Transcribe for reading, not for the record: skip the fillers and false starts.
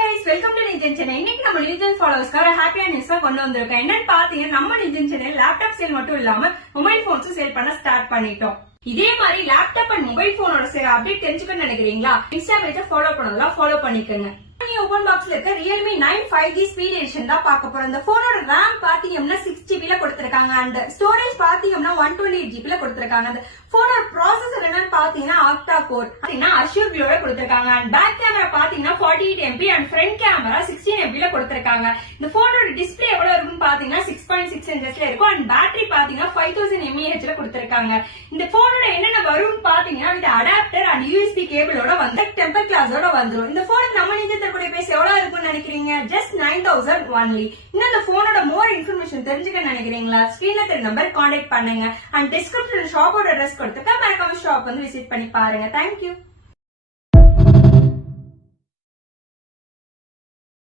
guys, welcome to Ninja Channel. இன்னைக்கு நம்ம Ninja ஃபாலோவர்ஸ்க்காக ஹாப்பியான நியூஸ் கொண்டு வந்திருக்கோம். என்னன்னு பாத்தீங்கன்னா நம்ம Ninja Channel லேப்டாப் சேல் மட்டும் இல்லாம மொபைல் போன்ஸும் சேல் பண்ண ஸ்டார்ட் பண்ணிட்டோம். இதே மாதிரி லேப்டாப் அண்ட் மொபைல் போனோட சேல் அப்டேட் தெரிஞ்சுக்கணும்னு நினைக்கிறீங்களா? இன்ஸ்டா பேஜை ஃபாலோ பண்ணலாம், ஃபாலோ பண்ணிக்கோங்க. ஓபன் பாக்ஸ்ல இருக்க Realme 9 5G ஸ்பீட் எடிஷன் தான் பார்க்க போறோம். இந்த போனோட RAM பாத்தீங்கன்னா 6GB ல கொடுத்திருக்காங்க and ஸ்டோரேஜ் பாத்தீங்கன்னா 128GB ல கொடுத்திருக்காங்க. அந்த போனோட ப்ராசஸர் என்னன்னு பாத்தீங்கன்னா ஆக்டா கோர் பாத்தீங்கன்னா அஷ்யூர் க்ளோட கொடுத்திருக்காங்க and பேக் கேமரா பாத்தீங்கன்னா 48MP and front camera 16MP ல கொடுத்திருக்காங்க. இந்த போனோட டிஸ்ப்ளே எவ்வளவு இருக்குன்னு பாத்தீங்கன்னா 6.6 இன்ச்சஸ்ல இருக்கும் and பேட்டரி பாத்தீங்கன்னா 5000 mAh ல கொடுத்திருக்காங்க. இந்த போனோட என்னென்ன வரும்னு பாத்தீங்கன்னா இந்த அடாப்டர் and USB கேபிளோட வந்து டெம்பர் கிளாஸோட வந்துரும். இந்த போன் நம்ம பேச எவ்வளவு இருக்கும்னு நினைக்கிறீங்க? Just 9000 only. இந்த போனோட மோர் இன்ஃபர்மேஷன் தெரிஞ்சுக்க நினைக்கிறீங்களா? ஸ்கிரீன்ல தெரிய நம்பர் கான்டாக்ட் பண்ணுங்க and டிஸ்கிரிப்ஷன் ஷாப்போட அட்ரஸ் கொடுத்துக்க மறக்காம ஷாப் வந்து விசிட் பண்ணி பாருங்க. தேங்க்யூ.